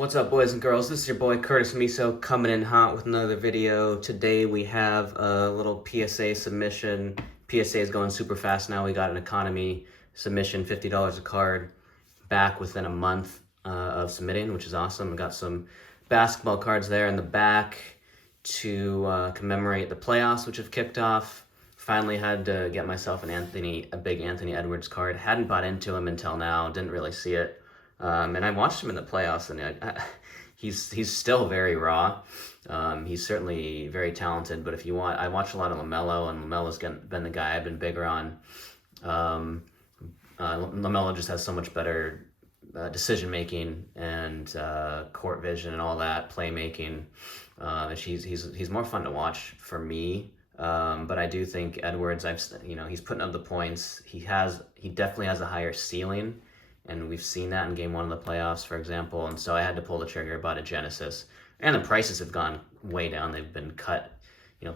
What's up, boys and girls? This is your boy Curtis Miso coming in hot with another video. Today we have a little PSA submission. PSA is going super fast now. We got an economy submission, $50 a card, back within a month of submitting, which is awesome. We got some basketball cards there in the back to commemorate the playoffs, which have kicked off. Finally had to get myself a big Anthony Edwards card. Hadn't bought into him until now. Didn't really see it. And I watched him in the playoffs, and he's still very raw. He's certainly very talented, but if you want, I watch a lot of LaMelo, and LaMelo's been the guy I've been bigger on. LaMelo just has so much better decision-making and court vision and all that, playmaking. He's more fun to watch for me. But I do think Edwards, he's putting up the points. He definitely has a higher ceiling. And we've seen that in game one of the playoffs, for example. And so I had to pull the trigger, bought a Genesis. And the prices have gone way down. They've been cut. You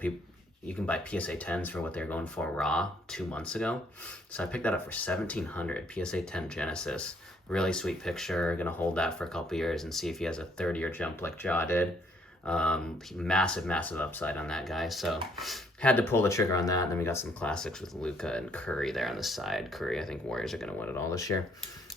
can buy PSA 10s for what they're going for raw 2 months ago. So I picked that up for $1,700, PSA 10 Genesis. Really sweet picture. Going to hold that for a couple years and see if he has a third-year jump like Ja did. Massive upside on that guy. So had to pull the trigger on that. And then we got some classics with Luka and Curry there on the side. Curry, I think Warriors are going to win it all this year.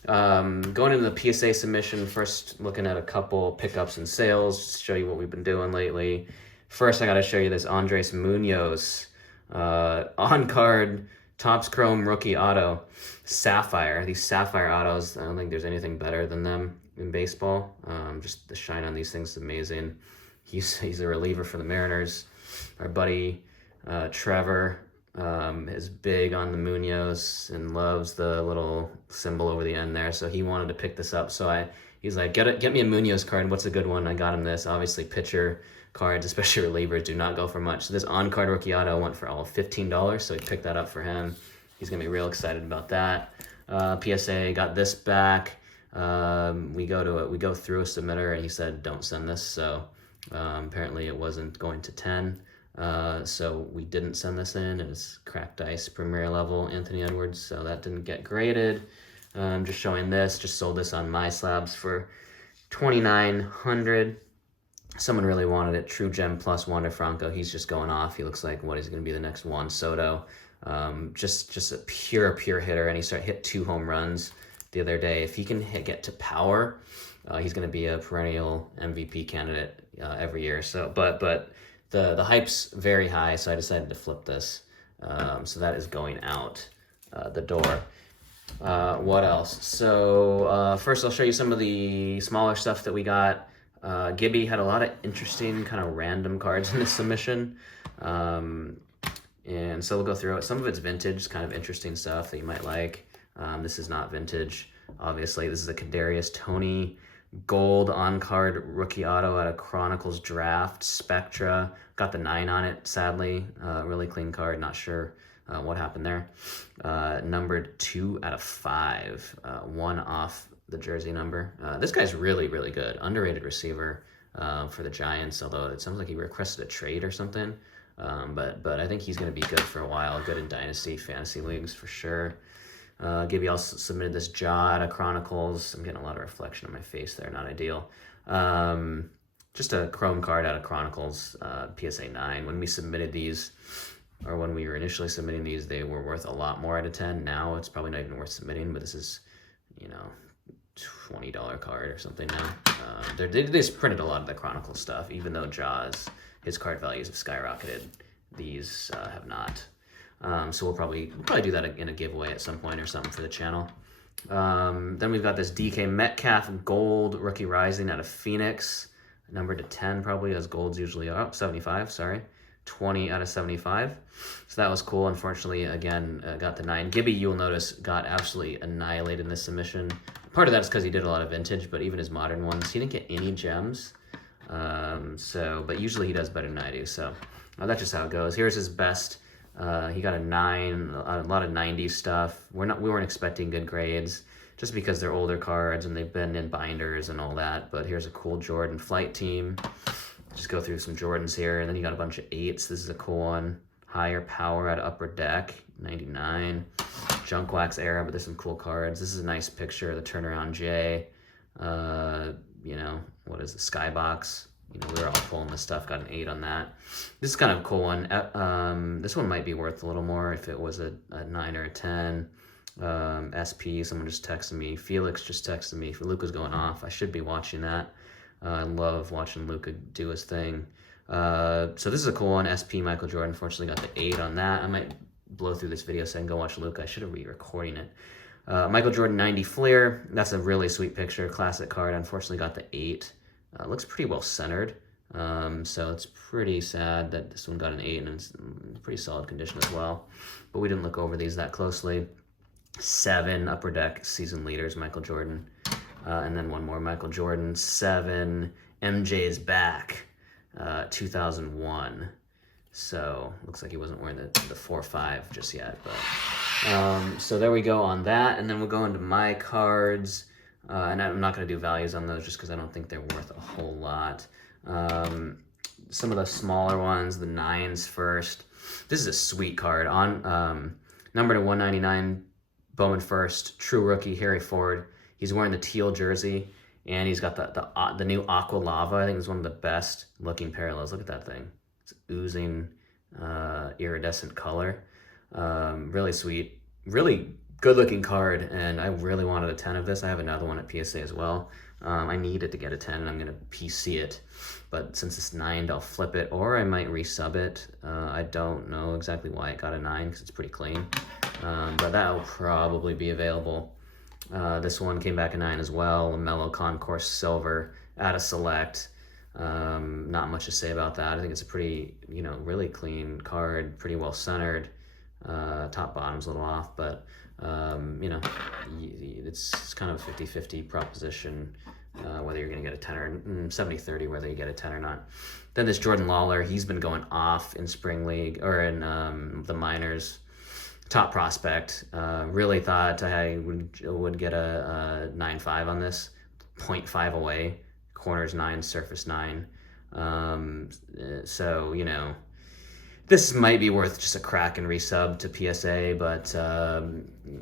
Going into the PSA submission, first looking at a couple pickups and sales to show you what we've been doing lately. First, I got to show you this Andres Munoz on-card Topps Chrome rookie auto Sapphire. These Sapphire autos, I don't think there's anything better than them in baseball. Just the shine on these things is amazing. He's a reliever for the Mariners. Our buddy Trevor is big on the Munoz and loves the little symbol over the end there, so he wanted to pick this up. So he's like, get me a Munoz card. What's a good one? I got him this. Obviously, pitcher cards, especially relievers, do not go for much. So this on-card rookie auto went for all of $15, so he picked that up for him. He's gonna be real excited about that. PSA got this back. We go through a submitter, and he said, don't send this. So apparently it wasn't going to 10. So we didn't send this in. It was cracked ice premier level Anthony Edwards, so that didn't get graded. Just showing this, just sold this on my slabs for $2,900. Someone really wanted it. True Gem plus Wander Franco. He's just going off. He looks like he's going to be the next Juan Soto. Just a pure hitter, and he hit 2 home runs the other day. If he can get to power, he's going to be a perennial MVP candidate every year. So, but the hype's very high, so I decided to flip this. So that is going out the door. What else? So first I'll show you some of the smaller stuff that we got. Gibby had a lot of interesting kind of random cards in this submission. And so we'll go through it. Some of it's vintage, kind of interesting stuff that you might like. This is not vintage, obviously. This is a Kadarius Toney gold on-card rookie auto out of Chronicles Draft Spectra. Got the 9 on it, sadly. Really clean card. Not sure what happened there. Numbered 2 out of 5. 1 off the jersey number. This guy's really good. Underrated receiver for the Giants, although it sounds like he requested a trade or something. But I think he's going to be good for a while. Good in Dynasty, Fantasy Leagues for sure. Gibby also submitted this Jaw out of Chronicles. I'm getting a lot of reflection on my face there, not ideal. Just a Chrome card out of Chronicles, PSA 9. When we submitted these, or when we were initially submitting these, they were worth a lot more out of 10. Now it's probably not even worth submitting, but this is, $20 card or something now. They just printed a lot of the Chronicles stuff, even though Jaw's, his card values have skyrocketed. These have not. So we'll probably do that in a giveaway at some point or something for the channel. Then we've got this DK Metcalf gold rookie rising out of Phoenix, numbered to 10 probably, as golds usually are. 75, sorry. 20 out of 75. So that was cool. Unfortunately, again, got the 9. Gibby, you'll notice, got absolutely annihilated in this submission. Part of that is because he did a lot of vintage, but even his modern ones, he didn't get any gems. But usually he does better than I do. So that's just how it goes. Here's his best. He got a 9, a lot of 90s stuff. We weren't expecting good grades just because they're older cards and they've been in binders and all that. But here's a cool Jordan flight team. Just go through some Jordans here, and then you got a bunch of 8s. This is a cool one. Higher Power out of Upper Deck, 99. Junk Wax era, but there's some cool cards. This is a nice picture of the turnaround J. you know, what is the Skybox? You know, we were all pulling this stuff, got an 8 on that. This is kind of a cool one. This one might be worth a little more if it was a 9 or a 10. SP, someone just texted me. Felix just texted me. Luka's going off. I should be watching that. I love watching Luka do his thing. So this is a cool one. SP Michael Jordan. Unfortunately got the 8 on that. I might blow through this video saying go watch Luka. I should have re-recording it. Michael Jordan 90 Flair. That's a really sweet picture. Classic card. Unfortunately got the 8. Looks pretty well centered. So it's pretty sad that this one got an 8 and it's in pretty solid condition as well. But we didn't look over these that closely. 7 Upper Deck season leaders, Michael Jordan. And then one more, Michael Jordan. 7 MJ's back, 2001. So looks like he wasn't wearing the 4-5 just yet. But so there we go on that. And then we'll go into my cards. And I'm not going to do values on those just because I don't think they're worth a whole lot. Some of the smaller ones, the 9s first. This is a sweet card. On number to 199, Bowman first, true rookie, Harry Ford. He's wearing the teal jersey, and he's got the new Aqua Lava. I think it's one of the best looking parallels. Look at that thing. It's oozing iridescent color. Really sweet. Really good looking card, and I really wanted a 10 of this. I have another one at PSA as well. I needed to get a 10, and I'm going to PC it. But since it's 9'd, I'll flip it, or I might resub it. I don't know exactly why it got a 9, because it's pretty clean. But that will probably be available. This one came back a 9 as well. LaMelo Concourse Silver at a select. Not much to say about that. I think it's a pretty, you know, really clean card, pretty well centered. Top bottom's a little off, but you know, it's kind of a 50-50 proposition, whether you're going to get a 10 or 70-30, whether you get a 10 or not. Then this Jordan Lawler, he's been going off in spring league or in the minors. Top prospect. Really thought I would get a 9.5 on this. 0.5 away. Corners 9, surface 9. So, you know, this might be worth just a crack and resub to PSA, but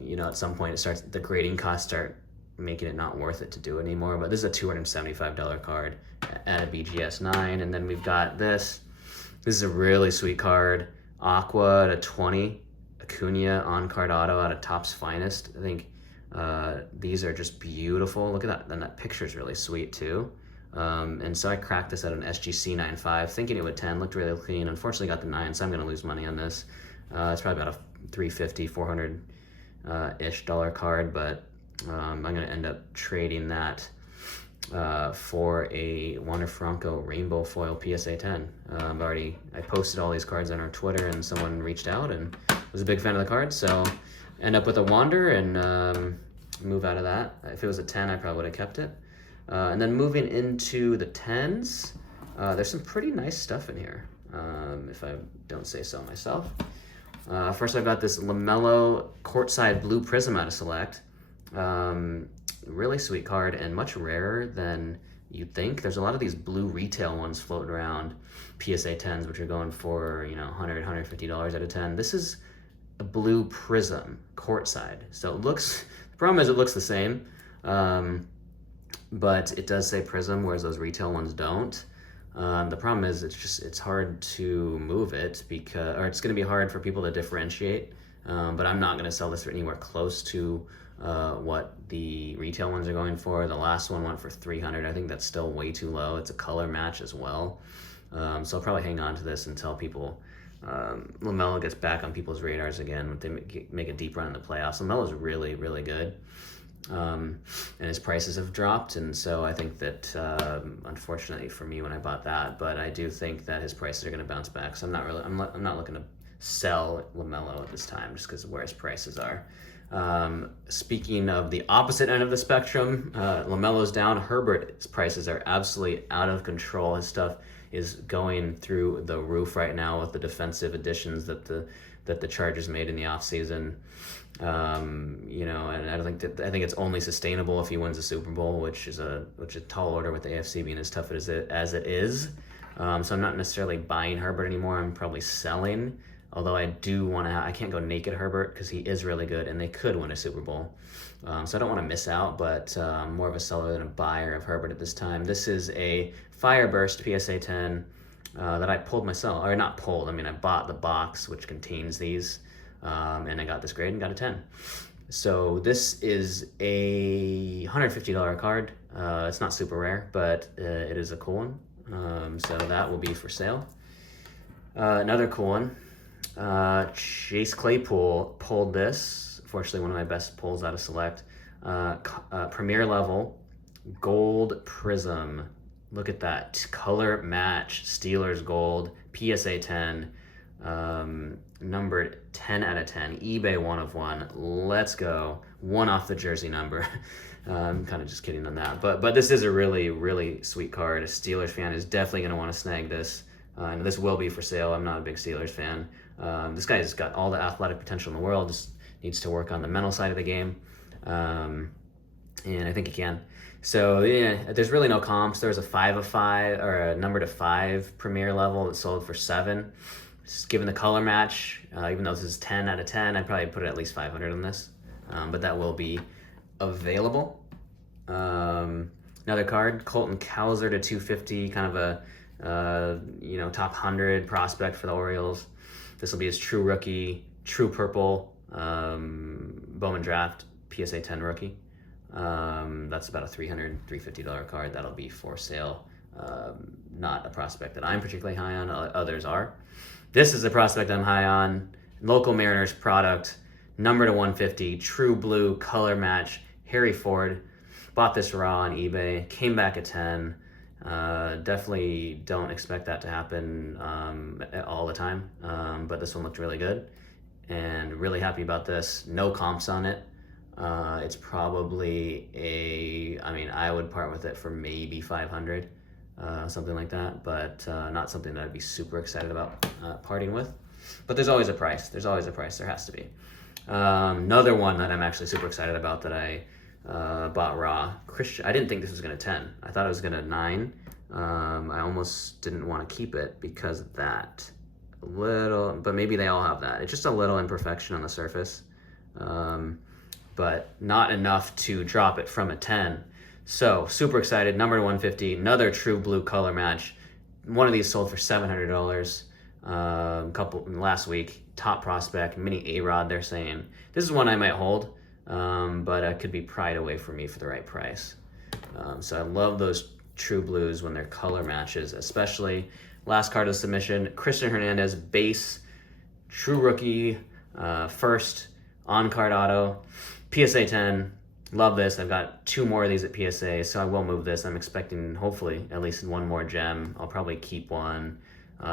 you know, at some point the grading costs start making it not worth it to do anymore. But this is a $275 card at a BGS 9. And then we've got this. This is a really sweet card. Aqua at a 20. Acuna on card auto out of Topps Finest. I think these are just beautiful. Look at that. And that picture is really sweet too. And so I cracked this at an SGC 9.5, thinking it would 10. Looked really clean. Unfortunately got the 9, so I'm going to lose money on this. It's probably about a $350, $400-ish card, but I'm going to end up trading that for a Wander Franco Rainbow Foil PSA 10. I posted all these cards on our Twitter, and someone reached out and was a big fan of the card, so end up with a Wander and move out of that. If it was a 10, I probably would have kept it. And then moving into the 10s, there's some pretty nice stuff in here, if I don't say so myself. First, I've got this LaMelo Courtside Blue Prism out of Select. Really sweet card and much rarer than you'd think. There's a lot of these blue retail ones floating around, PSA 10s, which are going for, you know, $100, $150 out of 10. This is a blue prism courtside. So it looks, the problem is it looks the same, but it does say prism, whereas those retail ones don't. The problem is it's hard to move it or it's going to be hard for people to differentiate. But I'm not going to sell this for anywhere close to what the retail ones are going for. The last one went for $300. I think that's still way too low. It's a color match as well. So I'll probably hang on to this until LaMelo gets back on people's radars again. When they make a deep run in the playoffs. LaMelo's really, really good. And his prices have dropped, and so I think that unfortunately for me when I bought that, but I do think that his prices are going to bounce back. So I'm not looking to sell LaMelo at this time just because of where his prices are. Speaking of the opposite end of the spectrum, LaMelo's down. Herbert's prices are absolutely out of control. His stuff is going through the roof right now with the defensive additions that the Chargers made in the offseason. You know, and I think it's only sustainable if he wins a Super Bowl, which is a tall order with the AFC being as tough as it is. So I'm not necessarily buying Herbert anymore. I'm probably selling. Although I do want to I can't go naked Herbert because he is really good and they could win a Super Bowl. So I don't want to miss out, but I'm more of a seller than a buyer of Herbert at this time. This is a Fireburst PSA 10 that I pulled myself, or not pulled, I mean I bought the box which contains these, and I got this grade and got a 10. So this is a $150 card. It's not super rare, but it is a cool one. So that will be for sale. Another cool one. Chase Claypool pulled this. Fortunately, one of my best pulls out of Select. Premier level Gold Prism. Look at that. Color match. Steelers Gold. PSA 10. Numbered 10 out of 10. eBay 1 of 1. Let's go. 1 off the jersey number. I'm kind of just kidding on that. But this is a really, really sweet card. A Steelers fan is definitely going to want to snag this. And this will be for sale. I'm not a big Steelers fan. This guy's got all the athletic potential in the world. Just needs to work on the mental side of the game. And I think he can. So yeah, there's really no comps. There's a 5 of 5 or a number to 5 premier level that sold for 7. Just given the color match, even though this is 10 out of 10, I'd probably put it at least 500 on this. But that will be available. Another card, Colton Cowser to 250, kind of a top 100 prospect for the Orioles. This will be his true rookie, true purple Bowman Draft PSA 10 rookie. That's about a $350 card. That'll be for sale. Not a prospect that I'm particularly high on. Others are. This is a prospect I'm high on. Local Mariners product, number to 150, true blue color match. Harry Ford. Bought this raw on eBay. Came back at 10. Definitely don't expect that to happen all the time. But this one looked really good. And really happy about this. No comps on it. It's probably I would part with it for maybe 500. Something like that, but not something that I'd be super excited about parting with. But there's always a price. There has to be. Another one that I'm actually super excited about that I bought raw. Christian. I didn't think this was going to 10. I thought it was going to 9. I almost didn't want to keep it because of that. A little, but maybe they all have that. It's just a little imperfection on the surface, but not enough to drop it from a 10. So, super excited. Number 150, another true blue color match. One of these sold for $700 last week. Top prospect, mini A-Rod, they're saying. This is one I might hold, but it could be pried away from me for the right price. So I love those true blues when they're color matches, especially. Last card of submission, Christian Hernandez, base, true rookie, first, on-card auto, PSA 10. Love this. I've got 2 more of these at PSA, so I will move this. I'm expecting, hopefully, at least 1 more gem. I'll probably keep one.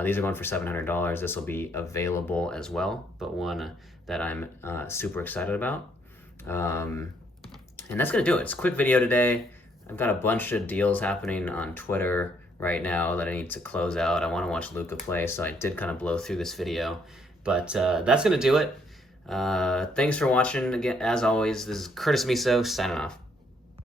These are going for $700. This will be available as well, but one that I'm super excited about. And that's going to do it. It's a quick video today. I've got a bunch of deals happening on Twitter right now that I need to close out. I want to watch Luka play, so I did kind of blow through this video. But that's going to do it. Thanks for watching. Again, as always, this is Curtis Miso signing off.